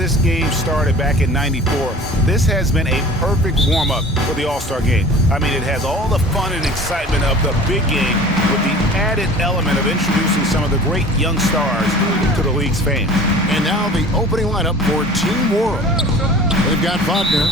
this game started back in '94, this has been a perfect warm-up for the All-Star game. I mean, it has all the fun and excitement of the big game with the added element of introducing some of the great young stars to the league's fame. And now the opening lineup for Team World. They've got Wagner,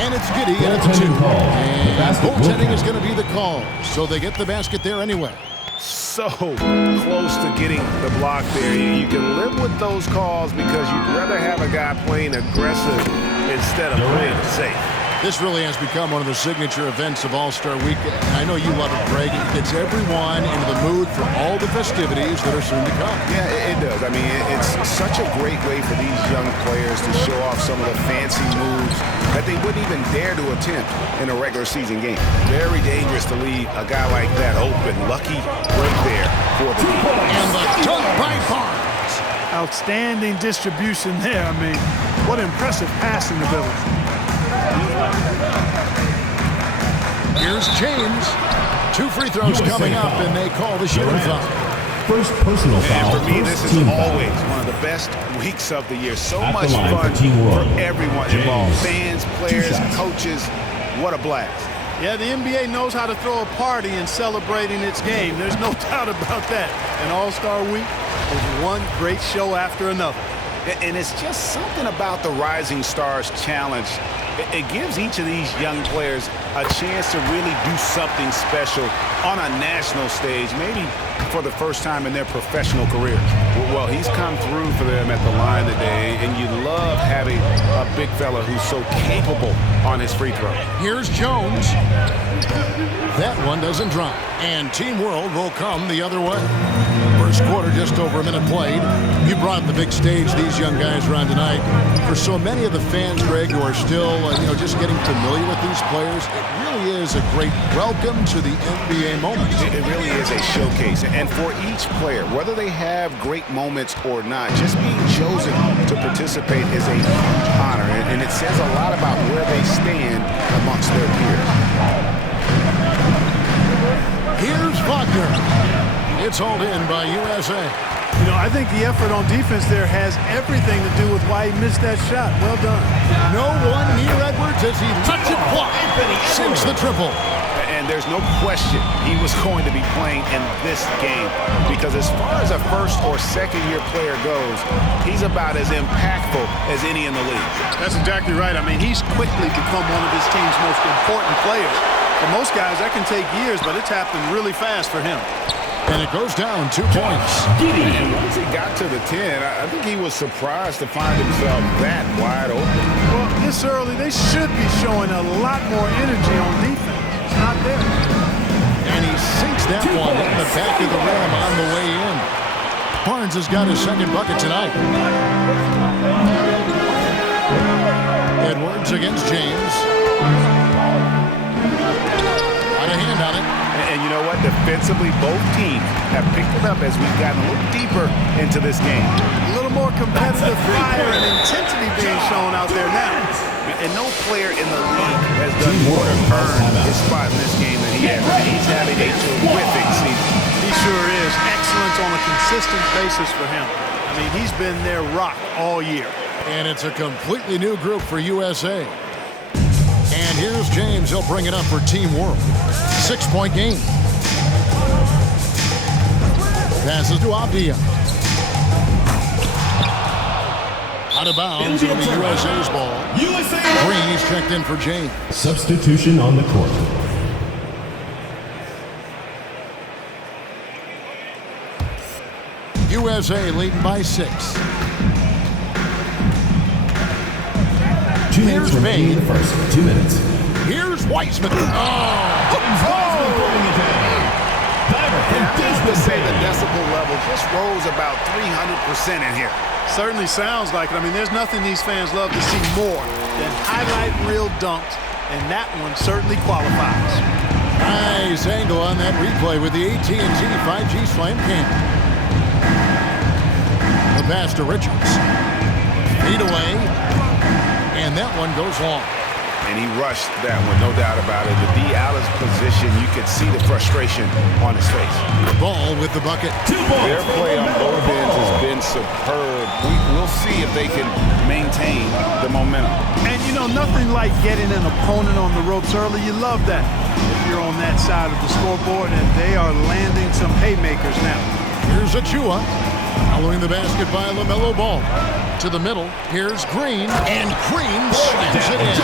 and it's Giddy at the 2. And goaltending is going to be the call, so they get the basket there anyway. So close to getting the block there. You can live with those calls because you'd rather have a guy playing aggressive instead of playing safe. This really has become one of the signature events of All-Star Weekend. I know you love it, Greg. It gets everyone into the mood for all the festivities that are soon to come. Yeah, it does. I mean, it's such a great way for these young players to show off some of the fancy moves that they wouldn't even dare to attempt in a regular season game. Very dangerous to leave a guy like that open. Lucky right there for the team. And the dunk by Barnes. Outstanding distribution there. I mean, what impressive passing ability. Here's James. 2 free throws coming up, and they call the shooting foul. First personal foul. And for me, this is always one of the best weeks of the year. So much fun for everyone involved. Fans, players, coaches. What a blast. Yeah, the NBA knows how to throw a party in celebrating its game. There's no doubt about that. And All-Star Week is one great show after another. And it's just something about the Rising Stars Challenge. It gives each of these young players a chance to really do something special on a national stage, maybe for the first time in their professional career. Well, he's come through for them at the line today, and you love having a big fella who's so capable on his free throw. Here's Jones. That one doesn't drop. And Team World will come the other way. First quarter, just over a minute played. You brought the big stage these young guys around tonight. For so many of the fans, Greg, who are still just getting familiar with these players, it really is a great welcome to the NBA moment. It really is a showcase. And for each player, whether they have great moments or not, just being chosen to participate is a huge honor. And it says a lot about where they stand amongst their peers. Here's Wagner. It's hauled in by USA. You know, I think the effort on defense there has everything to do with why he missed that shot. Well done. No one near Edwards as he lets it fly. Sinks the triple. And there's no question he was going to be playing in this game because as far as a first or second year player goes, he's about as impactful as any in the league. That's exactly right. I mean, he's quickly become one of his team's most important players. For most guys, that can take years, but it's happened really fast for him. And it goes down 2 points. And once he got to the 10, I think he was surprised to find himself that wide open. Well, this early, they should be showing a lot more energy on defense. It's not there. And he sinks that one in the back of the rim on the way in. Barnes has got his second bucket tonight. Edwards against James. Got a hand on it. And you know what? Defensively, both teams have picked it up as we've gotten a little deeper into this game. A little more competitive fire and intensity being shown out there now. And no player in the league has done more to earn his spot in this game than he has. I mean, he's having a terrific season. He sure is. Excellence on a consistent basis for him. I mean, he's been their rock all year. And it's a completely new group for USA. And here's James. He'll bring it up for Team World. 6-point game. Passes to Avdia. Out of bounds. It'll be USA's ball. Green's checked in for James. Substitution on the court. USA leading by 6. 2 minutes remaining in the first. 2 minutes. Here's Weissman. And I have to say the decibel level just rose about 300% in here. Certainly sounds like it. I mean, there's nothing these fans love to see more than highlight reel dunks, and that one certainly qualifies. Nice angle on that replay with the AT&T 5G Slam Cam. The pass to Richards. Feet away, and that one goes long. And he rushed that one, no doubt about it. The D out of position, you could see the frustration on his face. Ball with the bucket. 2 points. Their play on both ends has been been superb. We'll see if they can maintain the momentum. And, you know, nothing like getting an opponent on the ropes early. You love that if you're on that side of the scoreboard, and they are landing some haymakers now. Here's Achua. Following the basket by LaMelo Ball. To the middle. Here's Green. And Green slams it in.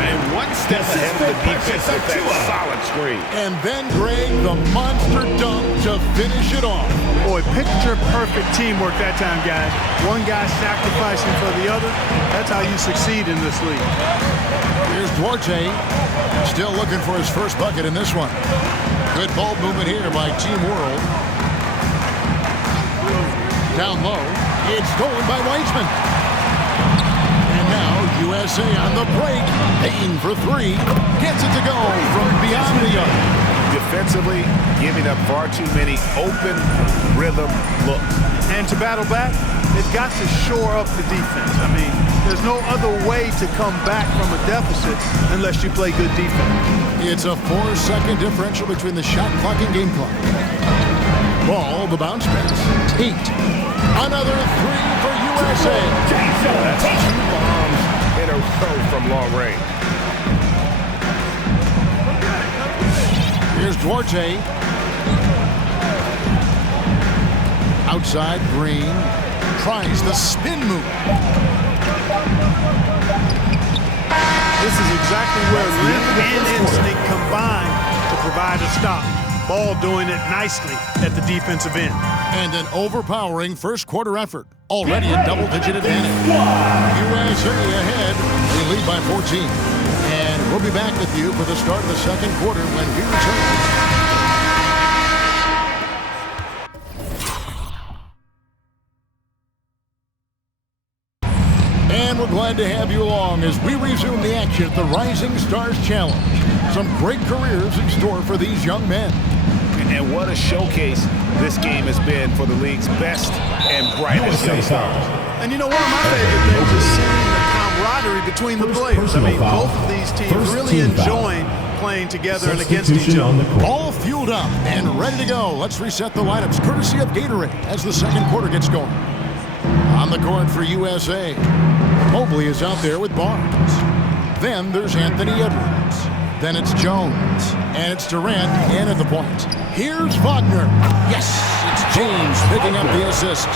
And one step ahead of the defense with that solid screen. And then Greg, the monster dunk to finish it off. Boy, picture-perfect teamwork that time, guys. One guy sacrificing for the other. That's how you succeed in this league. Here's Duarte. Still looking for his first bucket in this one. Good ball movement here by Team World. Down low. It's stolen by Weissman. And now USA on the break. Payton for three. Gets it to go from beyond the arc. Defensively, giving up far too many open rhythm looks. And to battle back, they've got to shore up the defense. I mean, there's no other way to come back from a deficit unless you play good defense. It's a 4-second differential between the shot clock and game clock. Ball, the bounce pass. Tate. Another three for USA. That's 2 bombs in a row from long range. Here's Duarte. Outside, Green. Tries the spin move. This is exactly where length and instinct combine to provide a stop. Ball doing it nicely at the defensive end. And an overpowering first quarter effort. Already a double-digit advantage. USA ahead. They lead by 14. And we'll be back with you for the start of the second quarter when we return. And we're glad to have you along as we resume the action at the Rising Stars Challenge. Some great careers in store for these young men. And what a showcase this game has been for the league's best and brightest young stars. And you know, one of my favorite things is seeing the camaraderie between the players. I mean, both of these teams really enjoying playing together and against each other. All fueled up and ready to go. Let's reset the lineups courtesy of Gatorade as the second quarter gets going. On the court for USA, Mobley is out there with Barnes. Then there's Anthony Edwards. Then it's Jones. And it's Durant in at the point. Here's Wagner. Yes, it's James picking up the assist.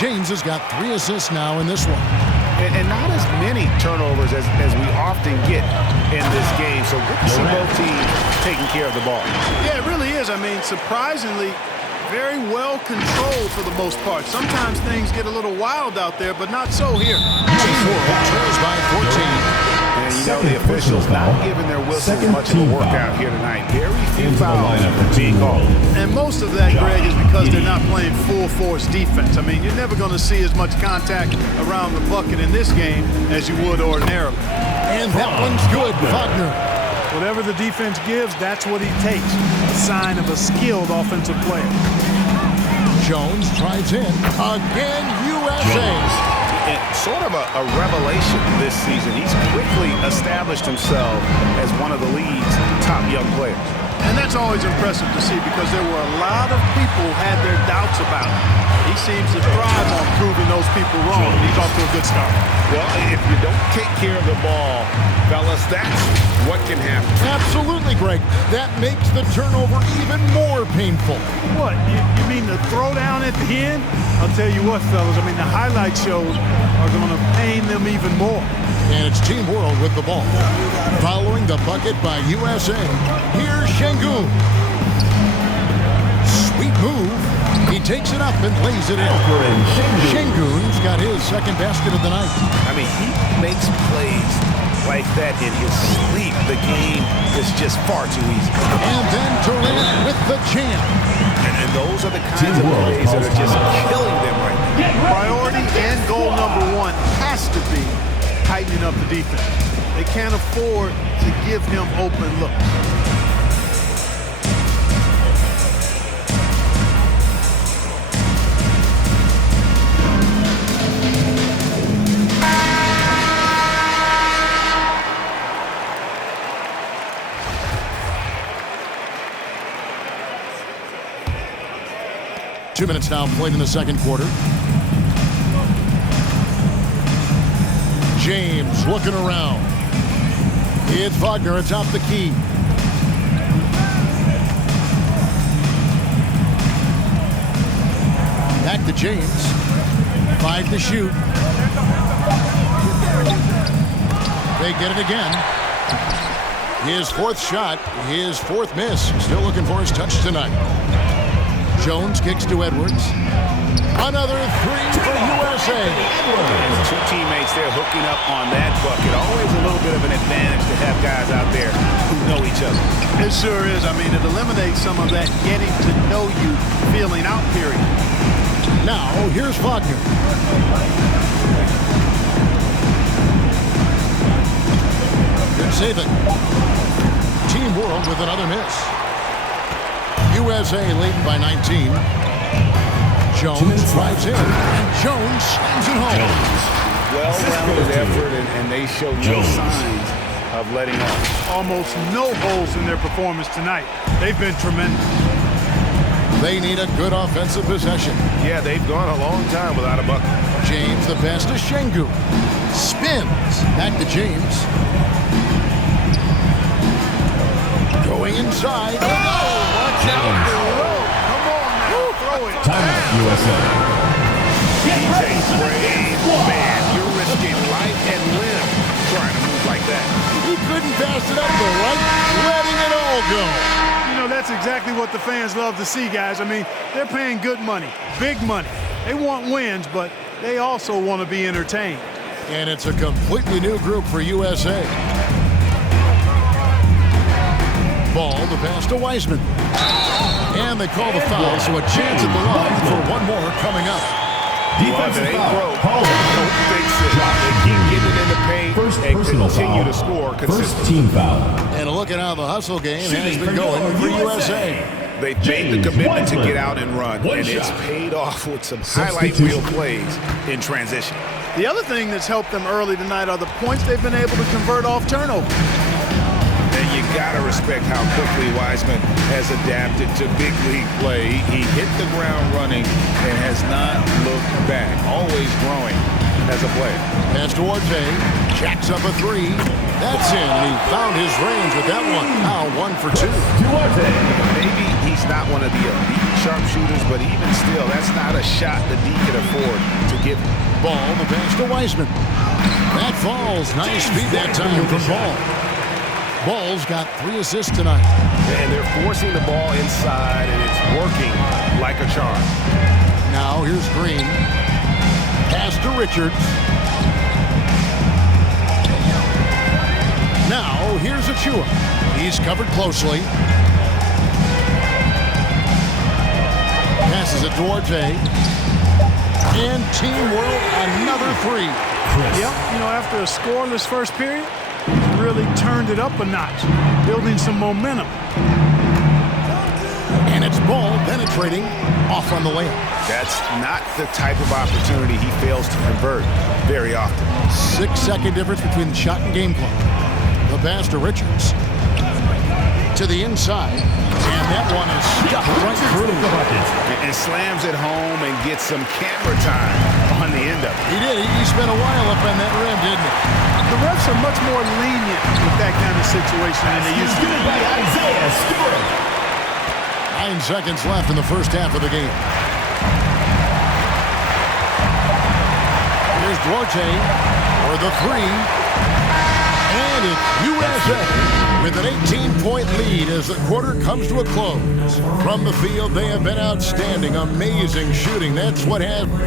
James has got 3 assists now in this one. And not as many turnovers as we often get in this game. So good to see both teams taking care of the ball. Yeah, it really is. I mean, surprisingly, very well controlled for the most part. Sometimes things get a little wild out there, but not so here. Team World trails by 14. And you know the officials not giving their whistles much of a workout here tonight. Very few fouls being called. And most of that, Greg, is because they're not playing full force defense. I mean, you're never going to see as much contact around the bucket in this game as you would ordinarily. And that one's good, Wagner. Whatever the defense gives, that's what he takes. A sign of a skilled offensive player. Jones drives in. Again, USA. And sort of a revelation this season. He's quickly established himself as one of the league's top young players. And that's always impressive to see because there were a lot of people who had their doubts about him. He seems to thrive on proving those people wrong. He's off to a good start. Well, if you don't take care of the ball, fellas, that's what can happen. Absolutely, Greg. That makes the turnover even more painful. What? You mean the throwdown at the end? I'll tell you what, fellas. I mean, the highlight shows are going to pain them even more. And it's Team World with the ball. Following the bucket by USA. Here's Şengün. Sweet move. He takes it up and lays it in. Şengün's got his second basket of the night. I mean, he makes plays like that in his sleep. The game is just far too easy. And then Durant with the jam. And those are the kinds of plays that are just killing them right now. Priority and goal number 1 has to be tightening up the defense. They can't afford to give him open looks. 2 minutes now played in the second quarter. James looking around. It's Wagner atop the key. Back to James. 5 to shoot. They get it again. His fourth shot, his fourth miss. Still looking for his touch tonight. Jones kicks to Edwards. Another three for USA. And two teammates there hooking up on that bucket. Always a little bit of an advantage to have guys out there who know each other. It sure is. I mean, it eliminates some of that getting to know you feeling out period. Now, here's Wagner. Good save it. Team World with another miss. USA leading by 19. Jones drives in, and Jones slams it home. Well-rounded effort, and they show no signs of letting up. Almost no holes in their performance tonight. They've been tremendous. They need a good offensive possession. Yeah, they've gone a long time without a bucket. James the pass to Şengün. Spins. Back to James. Going inside. Oh, watch out. Come on now. Throw it. Timeout, USA. He's a brave man. You're risking life and limb trying to move like that. He couldn't pass it up the right, letting it all go. You know, that's exactly what the fans love to see, guys. I mean, they're paying good money, big money. They want wins, but they also want to be entertained. And it's a completely new group for USA. Ball to pass to Wiseman. And they call the foul, so a chance at the line for one more coming up. Defensive foul. Don't fix it. They keep getting it in the paint First and personal continue foul. to score First consistently. team foul. And look at how the hustle game has Shooting been going for USA. They've made the commitment to get out and run, One and it's shot. paid off with some highlight reel plays in transition. The other thing that's helped them early tonight are the points they've been able to convert off turnover. And you gotta respect how quickly Wiseman has adapted to big league play. He hit the ground running and has not looked back. Always growing as a player. Pass to Duarte. Jacks up a three. That's in. And he found his range with that one. Now 1 for 2. Maybe he's not one of the elite sharpshooters, but even still, that's not a shot that he can afford to give him. Ball, the pass to Wiseman. That falls. Nice speed that time from Ball. Ball's got 3 assists tonight. And they're forcing the ball inside, and it's working like a charm. Now here's Green. Pass to Richards. Now here's Achua. He's covered closely. Passes it to Duarte. And Team World another 3. Yep, you know, after a scoreless first period, really turned it up a notch, building some momentum. And it's Ball penetrating off on the layup. That's not the type of opportunity he fails to convert very often. 6-second difference between the shot and game clock. The pass to Richards. To the inside. And that one is stuck right through. And slams it home and gets some camera time on the end of it. He did. He spent a while up on that rim, didn't he? The refs are much more lenient with that kind of situation than they used to be. By Isaiah Stewart. 9 seconds left in the first half of the game. Here's Duarte for the 3. And it's USA with an 18-point lead as the quarter comes to a close. From the field, they have been outstanding. Amazing shooting. That's what happened.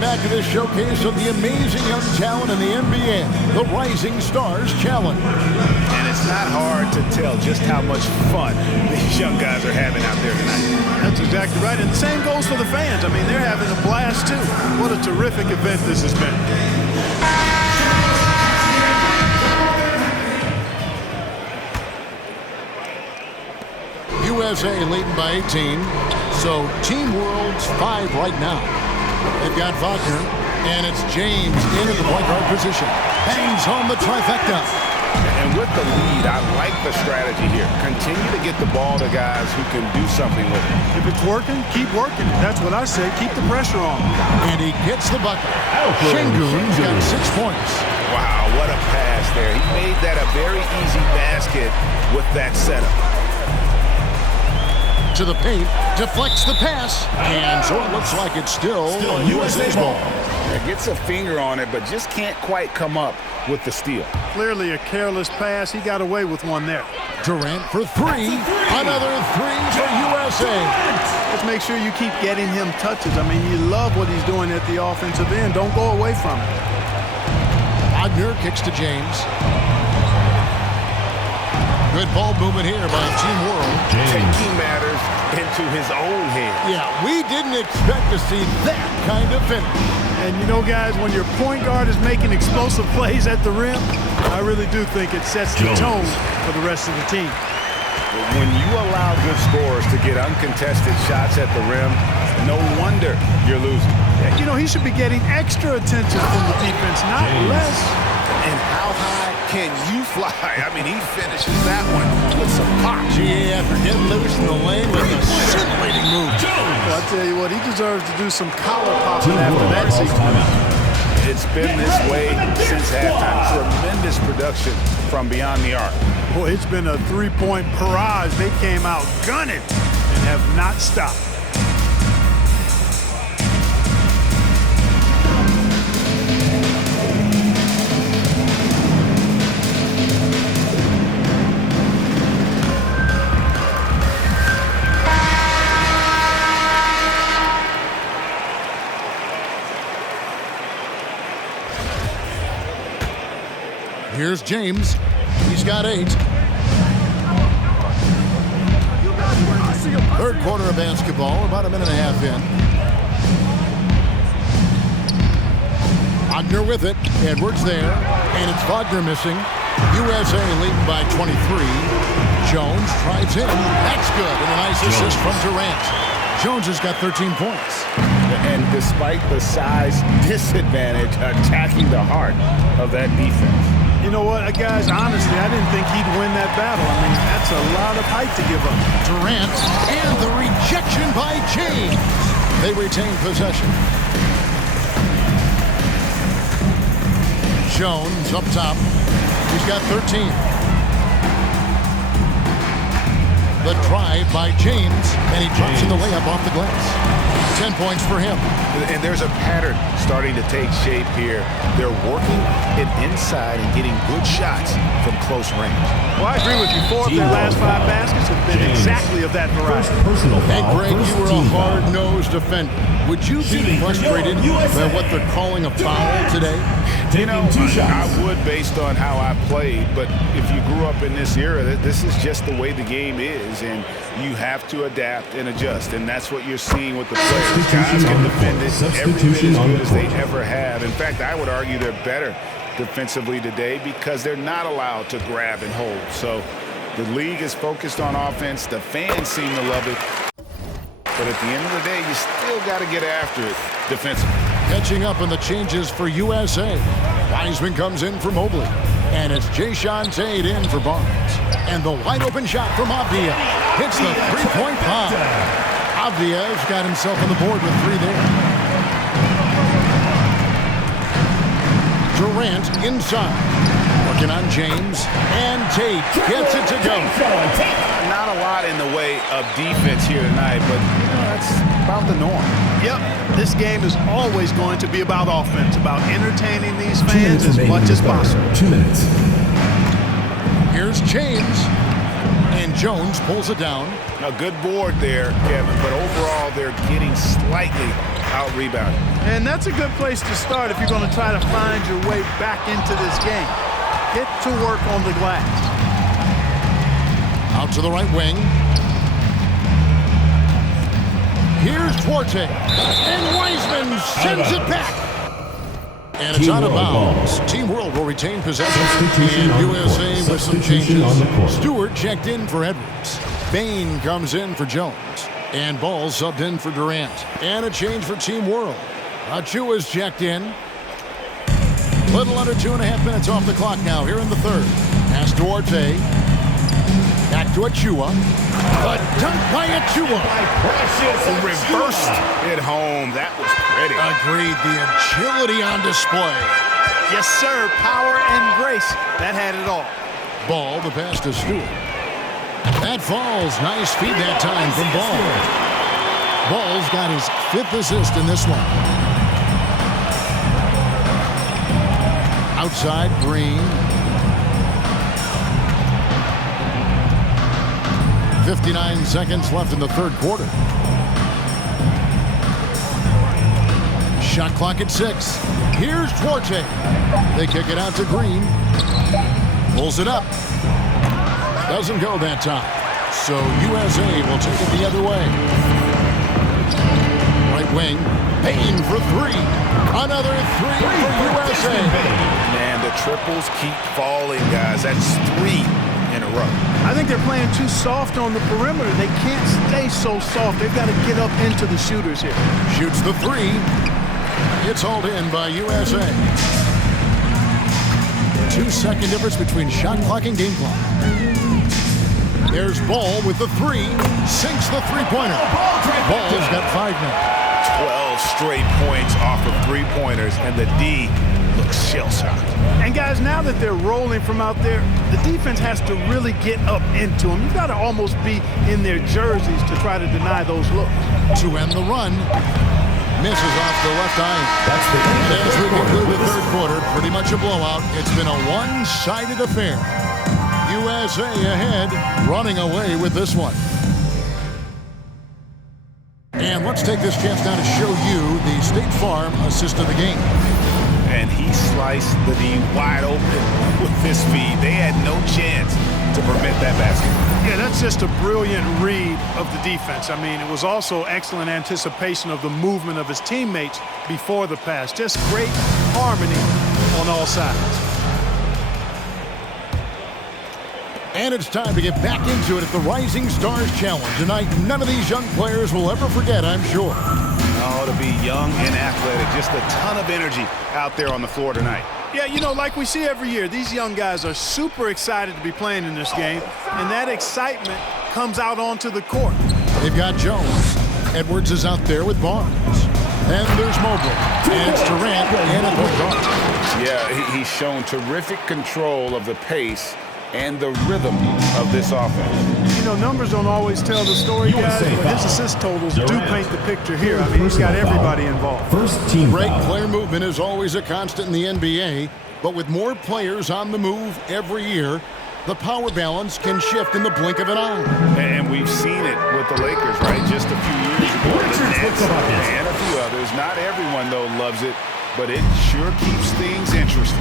Back to this showcase of the amazing young talent in the NBA, the Rising Stars Challenge. And it's not hard to tell just how much fun these young guys are having out there tonight. That's exactly right. And the same goes for the fans. I mean, they're having a blast, too. What a terrific event this has been. USA leading by 18. So Team World's 5 right now. They've got Wagner, and it's James into the point guard position. Bangs home the trifecta. And with the lead, I like the strategy here. Continue to get the ball to guys who can do something with it. If it's working, keep working it. That's what I say. Keep the pressure on. And he gets the bucket. Şengün's got 6 points. Wow, what a pass there. He made that a very easy basket with that setup. To the paint, deflects the pass, and so it looks like it's still USA's ball. Gets a finger on it, but just can't quite come up with the steal. Clearly a careless pass. He got away with one there. Durant for 3. Another 3 for USA. Let's make sure you keep getting him touches. I mean, you love what he's doing at the offensive end. Don't go away from it. Wagner kicks to James. Good ball movement here by Team World. Taking matters into his own hands. Yeah, we didn't expect to see that kind of finish. And you know, guys, when your point guard is making explosive plays at the rim, I really do think it sets the tone for the rest of the team. When you allow good scorers to get uncontested shots at the rim, no wonder you're losing. And, you know, he should be getting extra attention from the defense, not less. And how high can you fly? I mean, he finishes that one with some pop. GA after getting loose in the lane with a scintillating move. Well, I tell you what, he deserves to do some collar popping after that sequence. It's been this way since halftime. Tremendous production from beyond the arc. Boy, it's been a three-point barrage. They came out gunning and have not stopped. Here's James. He's got 8. Third quarter of basketball, about a minute and a half in. Wagner with it. Edwards there. And it's Wagner missing. USA leading by 23. Jones drives in. That's good. And a nice assist from Durant. Jones has got 13 points. And despite the size disadvantage, attacking the heart of that defense. You know what, guys, honestly, I didn't think he'd win that battle. I mean, that's a lot of height to give up. Durant and the rejection by James. They retain possession. Jones up top. He's got 13. The drive by James, and he drops in the layup off the glass. 10 points for him. And there's a pattern starting to take shape here. They're working it inside and getting good shots from close range. Well, I agree with you. 4 of their last 5 baskets have been exactly of that variety. Hey, Greg, you were a hard-nosed defender. Would you be frustrated by what they're calling a foul today? You know, I would based on how I played, but if you grew up in this era, this is just the way the game is, and you have to adapt and adjust, and that's what you're seeing with the players. Guys can defend it every bit as good as they ever have. In fact, I would argue they're better defensively today because they're not allowed to grab and hold. So the league is focused on offense. The fans seem to love it. But at the end of the day, you still got to get after it defensively. Catching up on the changes for USA. Wiseman comes in for Mobley. And it's Jae'Sean Tate in for Barnes. And the wide-open shot from Avdija hits the three-point pile. Avdija's got himself on the board with 3 there. Durant inside. Working on James. And Tate gets it to go. Not a lot in the way of defense here tonight, but that's about the norm. Yep, this game is always going to be about offense, about entertaining these fans as much as possible. 2 minutes. Here's James. And Jones pulls it down. A good board there, Kevin, but overall they're getting slightly out-rebounded. And that's a good place to start if you're going to try to find your way back into this game. Get to work on the glass. Out to the right wing. Here's Duarte. And Wiseman sends it back. And it's out of bounds. Team World will retain possession. And USA with some changes. Stewart checked in for Edwards. Bain comes in for Jones. And Ball subbed in for Durant. And a change for Team World. Achua's checked in. Little under 2.5 minutes off the clock now here in the third. Pass to Duarte. Back to Achua. A dunk by Achua. Reversed it home. That was pretty. Agreed. The agility on display. Yes, sir. Power and grace. That had it all. Ball, the pass to Stewart. That falls. Nice feed that time from Ball. Ball's got his 5th assist in this one. Outside, Green. 59 seconds left in the third quarter. Shot clock at 6. Here's Duarte. They kick it out to Green. Pulls it up. Doesn't go that time. So USA will take it the other way. Right wing. Payne for 3. Another 3 for USA. Man, the triples keep falling, guys. That's 3 in a row. I think they're playing too soft on the perimeter. They can't stay so soft. They've got to get up into the shooters here. Shoots the 3. It's hauled in by USA. 2-second difference between shot clock and game clock. There's Ball with the 3. Sinks the three-pointer. Ball's got 5 now. 12 straight points off of three-pointers, and the D looks shell-shocked. And guys, now that they're rolling from out there, the defense has to really get up into them. You've got to almost be in their jerseys to try to deny those looks. To end the run. Misses off the left eye. And as we conclude the third quarter, pretty much a blowout. It's been a one-sided affair. USA ahead, running away with this one. And let's take this chance now to show you the State Farm assist of the game. And he sliced the D wide open with this feed. They had no chance to prevent that basket. Yeah, that's just a brilliant read of the defense. I mean, it was also excellent anticipation of the movement of his teammates before the pass. Just great harmony on all sides. And it's time to get back into it at the Rising Stars Challenge. Tonight, none of these young players will ever forget, I'm sure. Oh, to be young and athletic. Just a ton of energy out there on the floor tonight. Yeah, you know, like we see every year, these young guys are super excited to be playing in this game, and that excitement comes out onto the court. They've got Jones. Edwards is out there with Barnes. And there's Mobley. And it's Durant and a point guard. Yeah, he's shown terrific control of the pace and the rhythm of this offense. You know, numbers don't always tell the story, guys, but his assist totals do paint the picture here. I mean, he's got everybody involved. First team Great foul. player movement is always a constant in the NBA, but with more players on the move every year, the power balance can shift in the blink of an eye. And we've seen it with the Lakers, right? Just a few years ago. The Nets and a few others. Not everyone, though, loves it, but it sure keeps things interesting.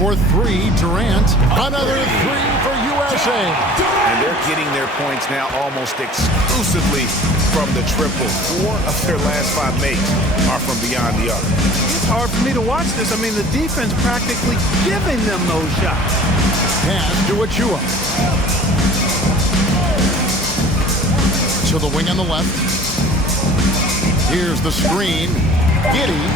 For 3, Durant. Another 3 for USA. And they're getting their points now almost exclusively from the triple. 4 of their last 5 makes are from beyond the arc. It's hard for me to watch this. I mean, the defense practically giving them those shots. Pass to Achua. To the wing on the left. Here's the screen. Giddey.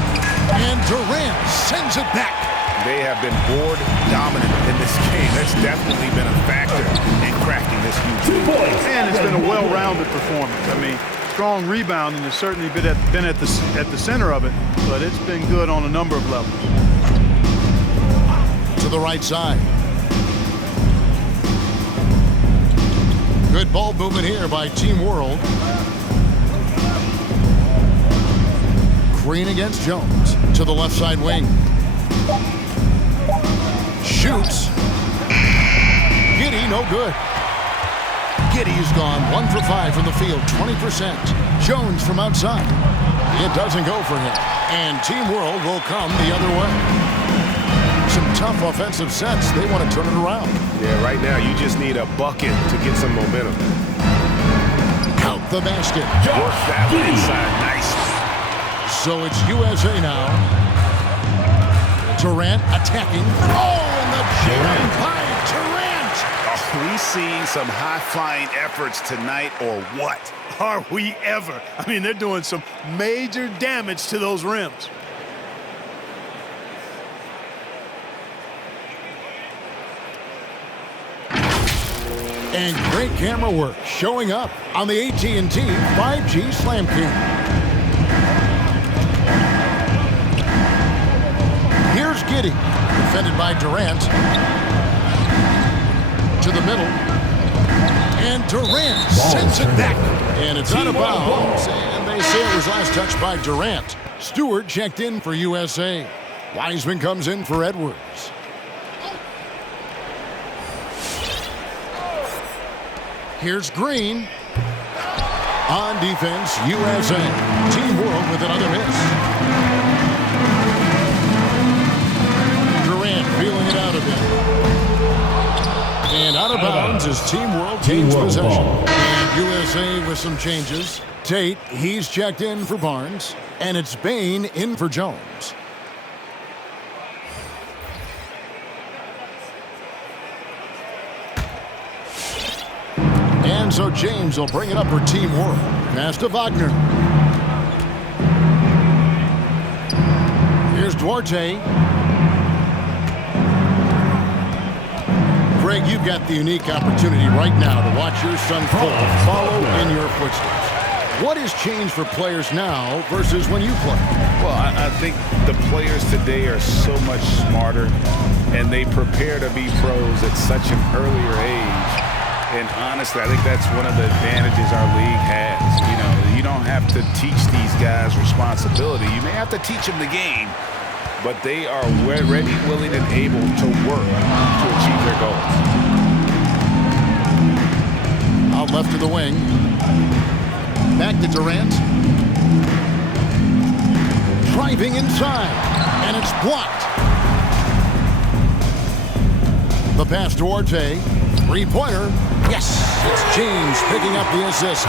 And Durant sends it back. They have been board dominant in this game. That's definitely been a factor in cracking this huge lead. And it's been a well-rounded performance. I mean, strong rebounding has certainly been at the center of it, but it's been good on a number of levels. To the right side. Good ball movement here by Team World. Green against Jones. To the left side wing. Shoots. Giddey, no good. Giddey's gone 1 for 5 from the field, 20%. Jones from outside. It doesn't go for him. And Team World will come the other way. Some tough offensive sets. They want to turn it around. Yeah, right now you just need a bucket to get some momentum. Count the basket. Work that one inside nicely. So it's USA now. Durant attacking. Oh, and the jam by Durant. Are we seeing some high-flying efforts tonight or what? Are we ever? I mean, they're doing some major damage to those rims. And great camera work showing up on the AT&T 5G Slam Cam. Here's Giddey, defended by Durant. To the middle. And Durant sends it back. And it's out of bounds. And they say it was last touched by Durant. Stewart checked in for USA. Wiseman comes in for Edwards. Here's Green. On defense, USA. Team World with another miss. Durant feeling it out of him. And out of bounds as Team World gains possession. And USA with some changes. Tate, he's checked in for Barnes. And it's Bane in for Jones. And so James will bring it up for Team World. Pass to Wagner. Here's Duarte. Greg, you've got the unique opportunity right now to watch your son follow in your footsteps. What has changed for players now versus when you played? Well, I think the players today are so much smarter, and they prepare to be pros at such an earlier age. And honestly, I think that's one of the advantages our league has. You know, you don't have to teach these guys responsibility. You may have to teach them the game, but they are ready, willing, and able to work to achieve their goals. Out left to the wing. Back to Durant. Driving inside, and it's blocked. The pass to Duarte. Three-pointer. Yes, it's James picking up the assist.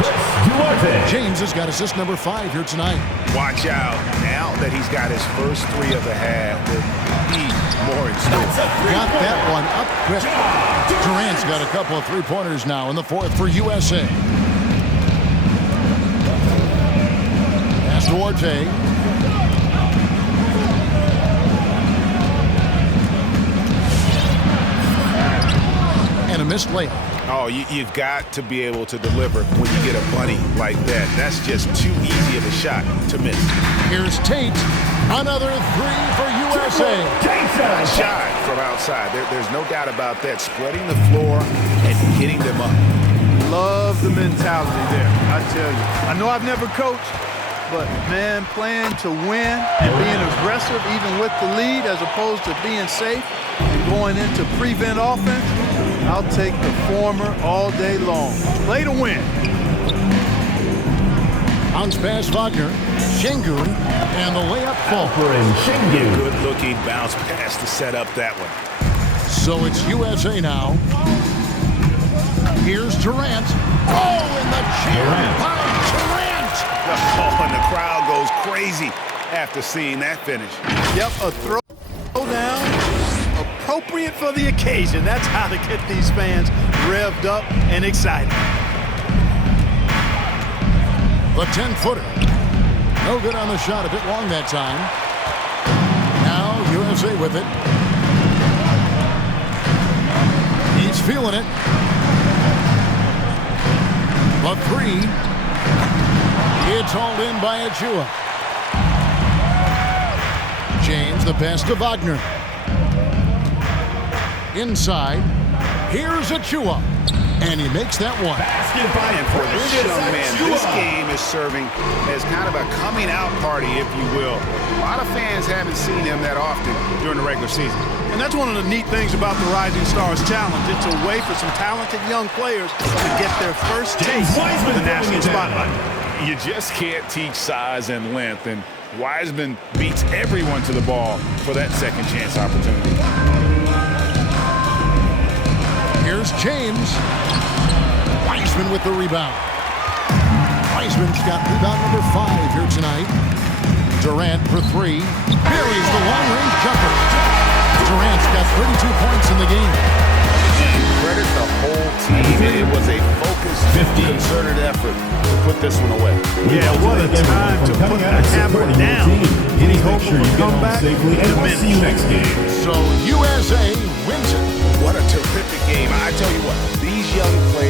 James has got assist number 5 here tonight. Watch out. Now that he's got his first 3 of the half, there'll be more in store. Got that one up quick. Durant's got a couple of three-pointers now in the 4th for USA. Pass to Duarte. And a missed layup. Oh, you've got to be able to deliver when you get a bunny like that. That's just too easy of a shot to miss. Here's Tate. Another 3 for USA. Nice shot from outside. There's no doubt about that. Spreading the floor and hitting them up. Love the mentality there, I tell you. I know I've never coached, but, man, playing to win and being aggressive even with the lead as opposed to being safe and going into prevent offense, I'll take the former all day long. Play to win. Bounce pass Wagner. Şengün, and the layup fall. Good-looking bounce pass to set up that one. So it's USA now. Here's Durant. Oh, and the jam by Durant. Oh, and the crowd goes crazy after seeing that finish. Yep, a throwdown appropriate for the occasion. That's how to get these fans revved up and excited. The 10-footer. No good on the shot, a bit long that time. Now USA with it. He's feeling it. The 3. It's hauled in by Achua. James, the pass to Wagner. Inside. Here's Achua. And he makes that one. And for this young man, this game is serving as kind of a coming out party, if you will. A lot of fans haven't seen him that often during the regular season. And that's one of the neat things about the Rising Stars Challenge. It's a way for some talented young players to get their first taste of the national spotlight. You just can't teach size and length, and Wiseman beats everyone to the ball for that second chance opportunity. Here's James. Wiseman with the rebound. Wiseman's got rebound number 5 here tonight. Durant for 3. Buries the long-range jumper. Durant's got 32 points in the game. and credit the whole team. It was a focused, concerted effort to put this one away. Yeah, what a time to put the hammer down. Any hope of a comeback? Safely, and we'll see you next game. So USA wins it. What a terrific game. I tell you what, these young players